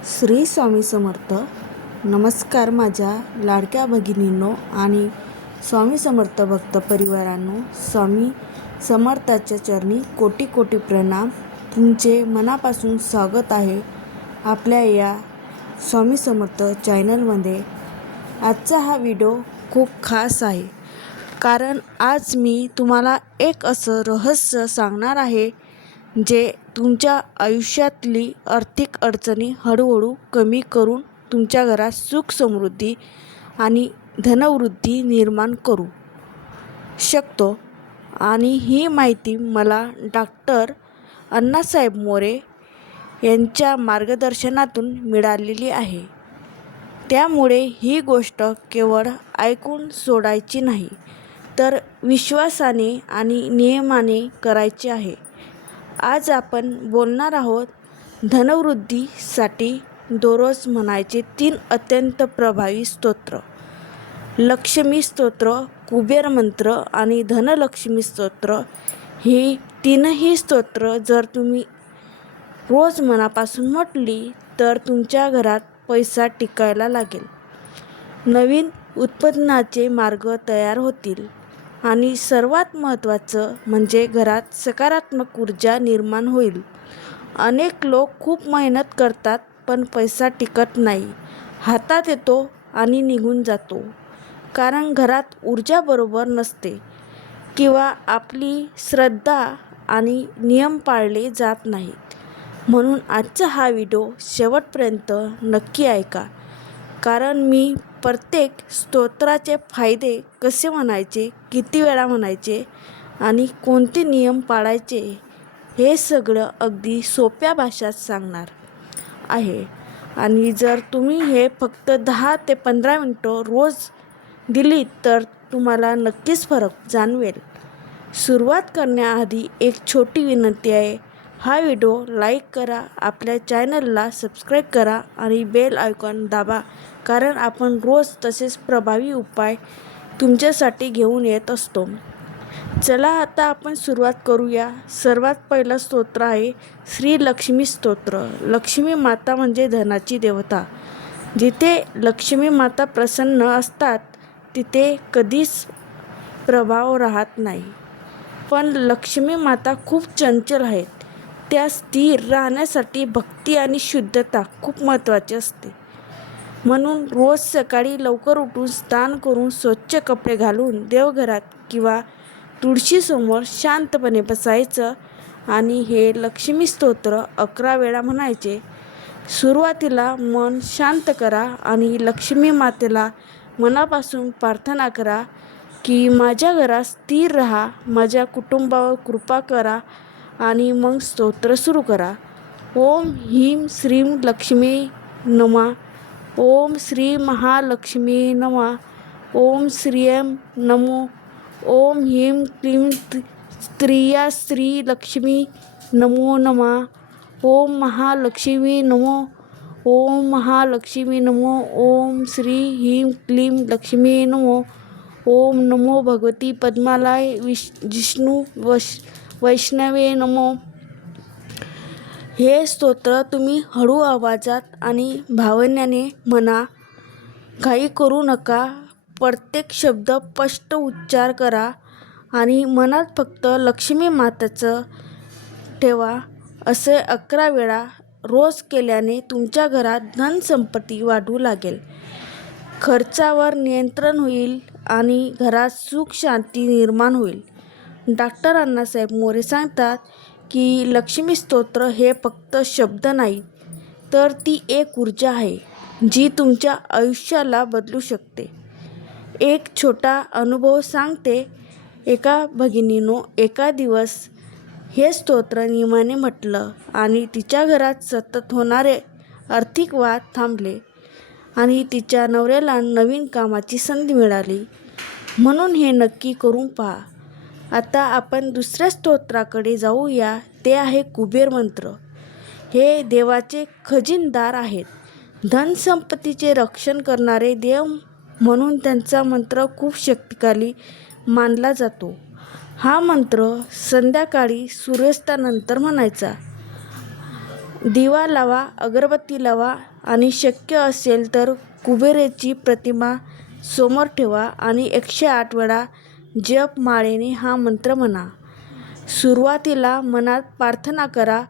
श्री स्वामी समर्थ. नमस्कार माझ्या लाडक्या भगिनींनो आणि स्वामी समर्थ भक्त परिवारांनो. स्वामी समर्थाच्या चरणी कोटी कोटी प्रणाम. तुमचे मनापासून स्वागत आहे आपल्या या स्वामी समर्थ चॅनलमध्ये. आजचा हा व्हिडिओ खूप खास आहे, कारण आज मी तुम्हाला एक असं रहस्य सांगणार आहे जे तुमच्या आयुष्यातली आर्थिक अडचणी हळूहळू कमी करून तुमच्या घरात सुख समृद्धी आणि धनवृद्धी निर्माण करू शकतो. आणि ही माहिती मला डॉक्टर अण्णासाहेब मोरे यांच्या मार्गदर्शनातून मिळालेली आहे. त्यामुळे ही गोष्ट केवळ ऐकून सोडायची नाही, तर विश्वासाने आणि नियमाने करायची आहे. आज आपण बोलणार आहोत धनवृद्धीसाठी दररोज म्हणायचे 3 अत्यंत प्रभावी स्तोत्र: लक्ष्मी स्तोत्र, कुबेर मंत्र आणि धनलक्ष्मी स्तोत्र. ही तीनही स्तोत्र जर तुम्ही रोज मनापासून म्हटली तर तुमच्या घरात पैसा टिकायला लागेल, नवीन उत्पन्नाचे मार्ग तयार होतील आणि सर्वात महत्त्वाचं म्हणजे घरात सकारात्मक ऊर्जा निर्माण होईल. अनेक लोक खूप मेहनत करतात पण पैसा टिकत नाही, हातात येतो आणि निघून जातो, कारण घरात ऊर्जा बरोबर नसते किंवा आपली श्रद्धा आणि नियम पाळले जात नाहीत. म्हणून आजचा हा व्हिडिओ शेवटपर्यंत नक्की ऐका, कारण मी प्रत्येक स्तोत्राचे फायदे, कसे म्हणायचे, किती वेळा म्हणायचे आणि कोणते नियम पाळायचे हे सगळं अगदी सोप्या भाषेत सांगणार आहे. आणि जर तुम्ही हे फक्त 10 ते 15 मिनिटं रोज दिलीत तर तुम्हाला नक्कीच फरक जाणवेल. सुरुवात करण्याआधी एक छोटी विनंती आहे. हा व्हिडिओ लाईक करा, आपल्या चॅनलला सबस्क्राईब करा आणि बेल आयकॉन दाबा, कारण आपण रोज तसेच प्रभावी उपाय तुमच्यासाठी घेऊन येत असतो. चला आता आपण सुरुवात करूया. सर्वात पहिलं स्तोत्र आहे श्री लक्ष्मी स्तोत्र. लक्ष्मी माता म्हणजे धनाची देवता. जिथे लक्ष्मी माता प्रसन्न असतात तिथे कधीच प्रभाव राहत नाही. पण लक्ष्मी माता खूप चंचल आहेत. त्या स्थिर राहण्यासाठी भक्ती आणि शुद्धता खूप महत्त्वाची असते. म्हणून रोज सकाळी लवकर उठून स्नान करून स्वच्छ कपडे घालून देवघरात किंवा तुळशीसमोर शांतपणे बसायचं आणि हे लक्ष्मी स्तोत्र 11 वेळा म्हणायचे. सुरुवातीला मन शांत करा आणि लक्ष्मी मातेला मनापासून प्रार्थना करा की माझ्या घरात स्थिर राहा, माझ्या कुटुंबावर कृपा करा आणि मग स्तोत्र सुरू करा. ओम ह्रीं श्रीं लक्ष्मी नमः. ओम श्री महालक्ष्मी नमः. ओम श्रियं नमो. ओम ह्रीं क्लीं स्त्रिया श्री लक्ष्मी नमो नमः. ओम महालक्ष्मी नमो. ओम महालक्ष्मी नमो. ओम श्री ह्रीं क्लीं लक्ष्मी नमो. ओम नमो भगवती पद्मालाय जिष्णू वैष्णवे नमो. हे स्तोत्र तुम्ही हळू आवाजात आणि भावनेने म्हणा, घाई करू नका. प्रत्येक शब्द स्पष्ट उच्चार करा आणि मनात फक्त लक्ष्मी मातेचं ठेवा. असे 11 वेळा रोज केल्याने तुमच्या घरात धनसंपत्ती वाढू लागेल, खर्चावर नियंत्रण होईल आणि घरात सुख शांती निर्माण होईल. डॉक्टर अण्णासाहेब मोरे सांगतात की लक्ष्मी स्तोत्र हे फक्त शब्द नाही, तर ती एक ऊर्जा आहे जी तुमच्या आयुष्याला बदलू शकते. एक छोटा अनुभव सांगते. एका भगिनीनं एका दिवस हे स्तोत्र नियमाने म्हटलं आणि तिच्या घरात सतत होणारे आर्थिक वाद थांबले आणि तिच्या नवऱ्याला नवीन कामाची संधी मिळाली. म्हणून हे नक्की करून पहा. आता आपण दुसऱ्या स्तोत्राकडे जाऊया. ते आहे कुबेर मंत्र. हे देवाचे खजिनदार आहेत, धनसंपत्तीचे रक्षण करणारे देव म्हणून त्यांचा मंत्र खूप शक्तिशाली मानला जातो. हा मंत्र संध्याकाळी सूर्यास्तानंतर म्हणायचा दिवा लावा, अगरबत्ती लावा आणि शक्य असेल तर कुबेराची प्रतिमा समोर ठेवा आणि 108 वेळा जपमाळेने हा मंत्र म्हणा. सुरुवातीला मनात प्रार्थना करा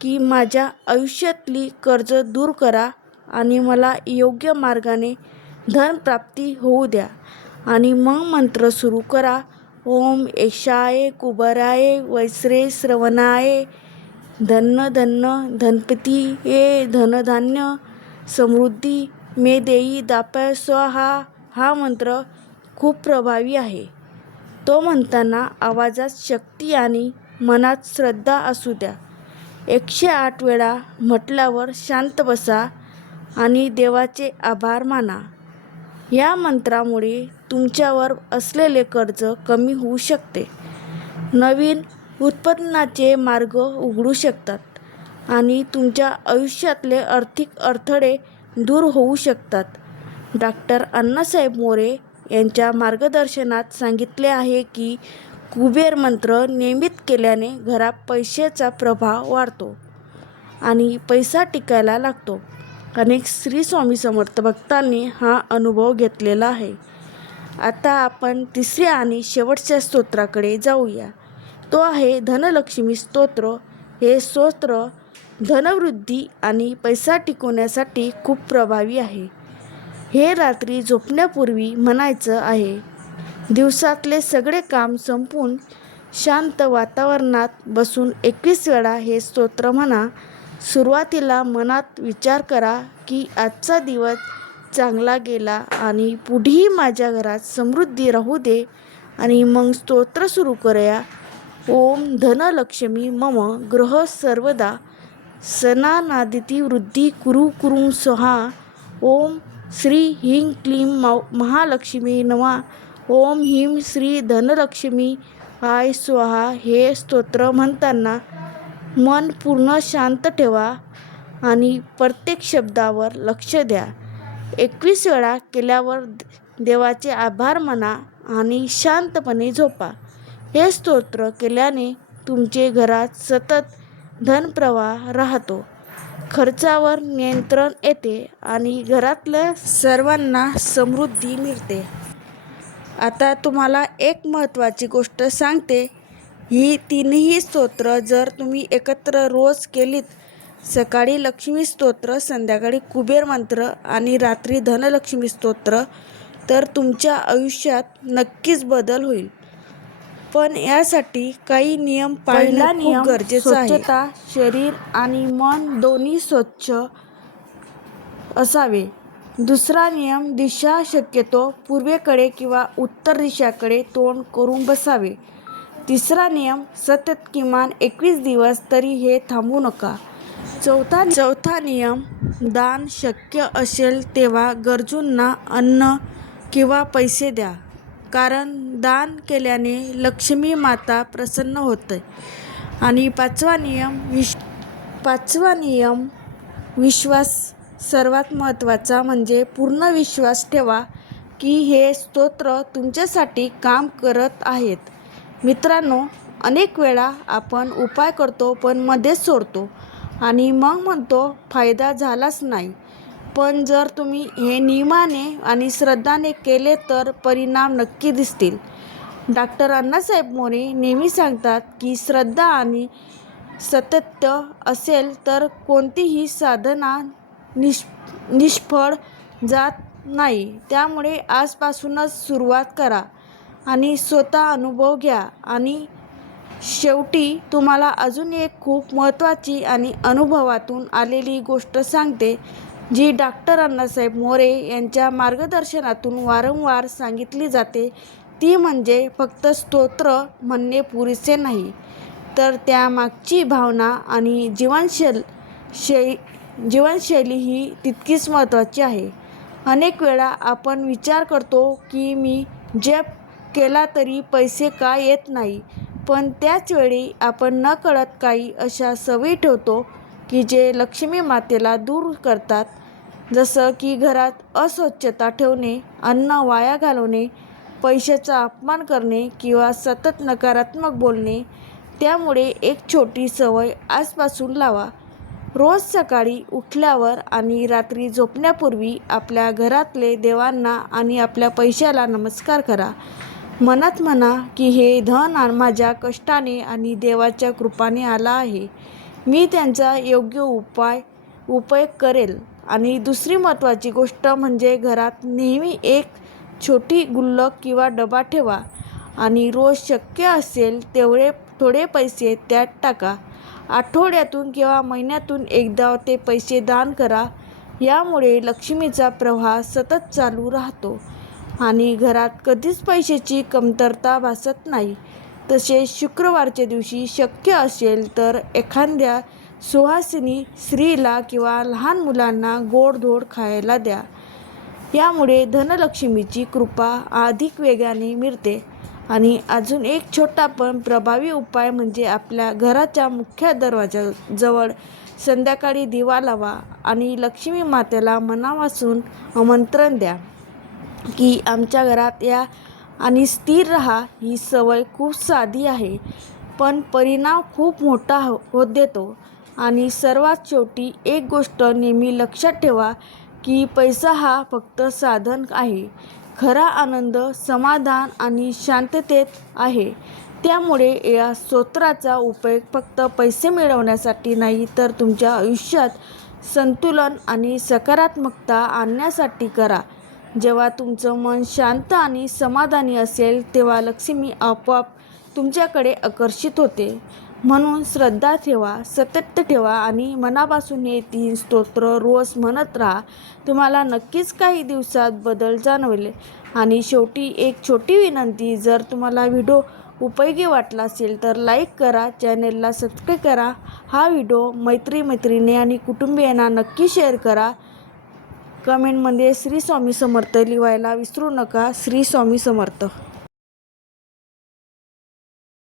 की माझ्या आयुष्यातली कर्ज दूर करा आणि मला योग्य मार्गाने धनप्राप्ती होऊ द्या. आणि मग मंत्र सुरू करा. ओम एशाय कुबराय वैश्रे श्रवणाय धन्न धन्न धनपती ये धनधान्य समृद्धी मे देई दापाय स्वाहा. हा मंत्र खूप प्रभावी आहे. तो म्हणताना आवाजात शक्ती आणि मनात श्रद्धा असू द्या. 108 वेळा म्हटल्यावर शांत बसा आणि देवाचे आभार माना. या मंत्रामुळे तुमच्यावर असलेले कर्ज कमी होऊ शकते, नवीन उत्पन्नाचे मार्ग उघडू शकतात आणि तुमच्या आयुष्यातले आर्थिक अडथळे दूर होऊ शकतात. डॉक्टर अण्णासाहेब मोरे यांच्या मार्गदर्शनात सांगितले आहे की कुबेर मंत्र नियमित केल्याने घरात पैशाचा प्रभाव वाढतो आणि पैसा टिकायला लागतो. अनेक श्री स्वामी समर्थ भक्तांनी हा अनुभव घेतलेला आहे. आता आपण तिसऱ्या आणि शेवटच्या स्तोत्राकडे जाऊया. तो आहे धनलक्ष्मी स्तोत्र. हे स्तोत्र धनवृद्धी आणि पैसा टिकवण्यासाठी खूप प्रभावी आहे. हे रात्री झोपण्यापूर्वी म्हणायचं आहे. दिवसातले सगळे काम संपवून शांत वातावरणात बसून 21 वेळा हे स्तोत्र म्हणा. सुरुवातीला मनात विचार करा की आजचा दिवस चांगला गेला आणि पुढेही माझ्या घरात समृद्धी राहू दे. आणि मग स्तोत्र सुरू करूया. ओम धनलक्ष्मी मम गृह सर्वदा सनानादिती वृद्धी कुरु कुरुं स्वाहा. ओम श्री ह्रीं क्लीं महालक्ष्मी नमः. ओम ह्रीं श्री धनलक्ष्मी आय स्वाहा. हे स्तोत्र म्हणताना मन पूर्ण शांत ठेवा आणि प्रत्येक शब्दावर लक्ष द्या. 21 वेळा केल्यावर देवाचे आभार माना आणि शांतपणे झोपा. हे स्तोत्र केल्याने तुमचे घरात सतत धनप्रवाह राहतो, खर्चावर नियंत्रण येते आणि घरातल्या सर्वांना समृद्धी मिळते. आता तुम्हाला एक महत्त्वाची गोष्ट सांगते. ही तीनही स्तोत्र जर तुम्ही एकत्र रोज केलीत, सकाळी लक्ष्मी स्तोत्र, संध्याकाळी कुबेर मंत्र आणि रात्री धनलक्ष्मी स्तोत्र, तर तुमच्या आयुष्यात नक्कीच बदल होईल. पण यासाठी काही नियम पाळणे खूप गरजेचं आहे. स्वच्छता, शरीर आणि मन दोन्ही स्वच्छ असावे. दुसरा नियम, दिशा शक्यतो पूर्वेकडे किंवा उत्तर दिशाकडे तोंड करून बसावे. तिसरा नियम, सतत किमान 21 दिवस तरी हे थांबवू नका. चौथा नियम, दान शक्य असेल तेव्हा गरजूंना अन्न किंवा पैसे द्या, कारण दान केल्याने लक्ष्मी माता प्रसन्न होते. आणि पाचवा नियम विश्वास. सर्वात महत्त्वाचा म्हणजे पूर्ण विश्वास ठेवा की हे स्तोत्र तुमच्यासाठी काम करत आहेत. मित्रांनो, अनेक वेळा आपण उपाय करतो पण मध्येच सोडतो आणि मग म्हणतो फायदा झालाच नाही. पण जर तुम्ही हे नियमाने आणि श्रद्धाने केले तर परिणाम नक्की दिसतील. डॉक्टर अण्णासाहेब मोरे नेहमी सांगतात की श्रद्धा आणि सातत्य असेल तर कोणतीही साधना निष्फळ जात नाही. त्यामुळे आजपासूनच सुरुवात करा आणि स्वतः अनुभव घ्या. आणि शेवटी तुम्हाला अजून एक खूप महत्त्वाची आणि अनुभवातून आलेली गोष्ट सांगते, जी डॉक्टर अण्णासाहेब मोरे यांच्या मार्गदर्शनातून वारंवार सांगितली जाते. ती म्हणजे फक्त स्तोत्र म्हणणे पुरेसे नाही, तर त्यामागची भावना आणि जीवनशैली ही तितकीच महत्त्वाची आहे. अनेक वेळा आपण विचार करतो की मी जप केला तरी पैसे का येत नाही, पण त्याच वेळी आपण नकळत काही अशा सवयी ठेवतो की जे लक्ष्मी मातेला दूर करतात. जसं की घरात अस्वच्छता ठेवणे, अन्न वाया घालवणे, पैशाचा अपमान करणे किंवा सतत नकारात्मक बोलणे. त्यामुळे एक छोटी सवय आजपासून लावा. रोज सकाळी उठल्यावर आणि रात्री झोपण्यापूर्वी आपल्या घरातले देवांना आणि आपल्या पैशाला नमस्कार करा. मनात म्हणा की हे धन माझ्या कष्टाने आणि देवाच्या कृपाने आला आहे. मी त्यांचा योग्य उपयोग करेल. आणि दुसरी महत्त्वाची गोष्ट म्हणजे घरात नेहमी एक छोटी गुल्लक किंवा डबा ठेवा आणि रोज शक्य असेल तेवढे थोडे पैसे त्यात टाका. आठवड्यातून किंवा महिन्यातून एकदा ते पैसे दान करा. यामुळे लक्ष्मीचा प्रवाह सतत चालू राहतो आणि घरात कधीच पैशाची कमतरता भासत नाही. तसेच शुक्रवारच्या दिवशी शक्य असेल तर एखाद्या सुवासिनी स्त्रीला किंवा लहान मुलांना गोडधोड खायला द्या. यामुळे धनलक्ष्मीची कृपा अधिक वेगाने मिळते. आणि अजून एक छोटा पण प्रभावी उपाय म्हणजे आपल्या घराच्या मुख्य दरवाजाजवळ संध्याकाळी दिवा लावा आणि लक्ष्मी मातेला मनापासून आमंत्रण द्या की आमच्या घरात या आणि स्थिर राहा. ही सवय खूप साधी आहे पण परिणाम खूप मोठा होत देतो. आणि सर्वात शेवटी एक गोष्ट नेहमी लक्षात ठेवा की पैसा हा फक्त साधन आहे. खरा आनंद समाधान आणि शांततेत आहे. त्यामुळे या स्तोत्राचा उपयोग फक्त पैसे मिळवण्यासाठी नाही तर तुमच्या आयुष्यात संतुलन आणि सकारात्मकता आणण्यासाठी करा. जेव्हा तुमचं मन शांत आणि समाधानी असेल तेव्हा लक्ष्मी आपोआप तुमच्याकडे आकर्षित होते. म्हणून श्रद्धा ठेवा, सातत्य ठेवा आणि मनापासून हे 3 स्तोत्र रोज म्हणत राहा. तुम्हाला नक्कीच काही दिवसात बदल जाणवेल. आणि शेवटी एक छोटी विनंती, जर तुम्हाला व्हिडिओ उपयोगी वाटला असेल तर लाईक करा, चॅनेलला सबस्क्राईब करा. हा व्हिडिओ मैत्रिणी आणि कुटुंबियांना नक्की शेअर करा. कमेंटमध्ये श्री स्वामी समर्थ लिहायला विसरू नका. श्री स्वामी समर्थ.